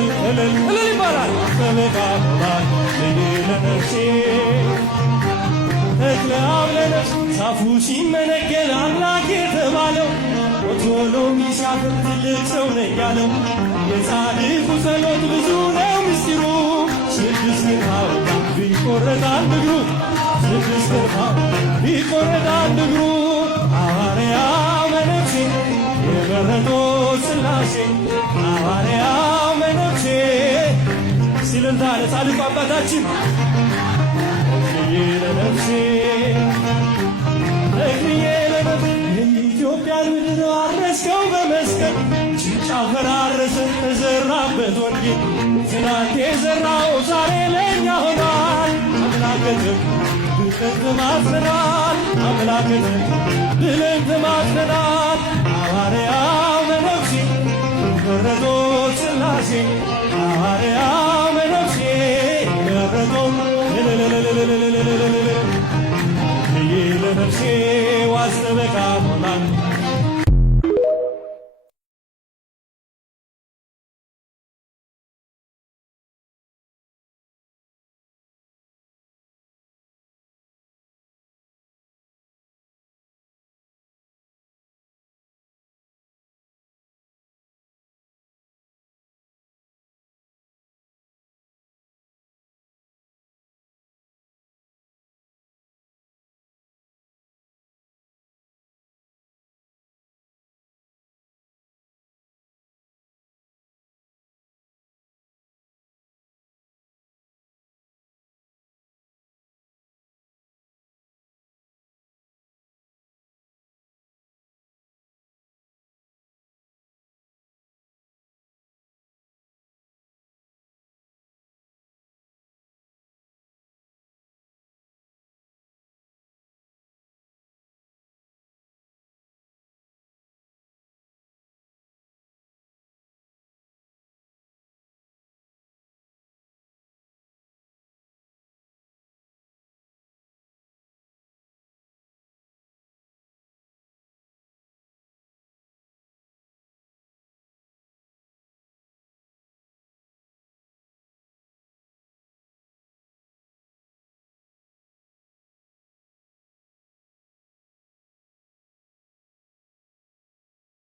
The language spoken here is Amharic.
ይባላል በመቃብራት ለነፍሴ ተክለ አብ ለነፍስ ዛፉ ሲመነገል አምላክ የተባለው ኦቶሎሚ ሲያፍር ትልቅ ሰው ነኝ ያለው የጻድቁ ጸሎት ብዙ ነው ምስጢሩ ስድስት ክንፋውታ ቢቆረጣል እግሩ ስድስት ክንፋውታ ቢቆረጣል እግሩ ሐዋርያው መነኩሴ የመረጦት ሥላሴ ሐዋርያው መነኩሴ ሲልልታ ለጻድቁ አባታችን ለነፍሴ ተክልዬ ለነፍሴ የኢትዮጵያን ምድር አረስከው በመስቀል ጭንጫ ፈራረሰ ተዘራበት ወንጌል ትናንት የዘራው ዛሬ ለእኛ ሆኗል አምላክትም ብለን ተማጽነናል አምላክትም ብለን ተማጽነናል ሐዋርያው መነኩሴ የመረጦት ሥላሴ ሐዋርያው መነኩሴ የመረጦት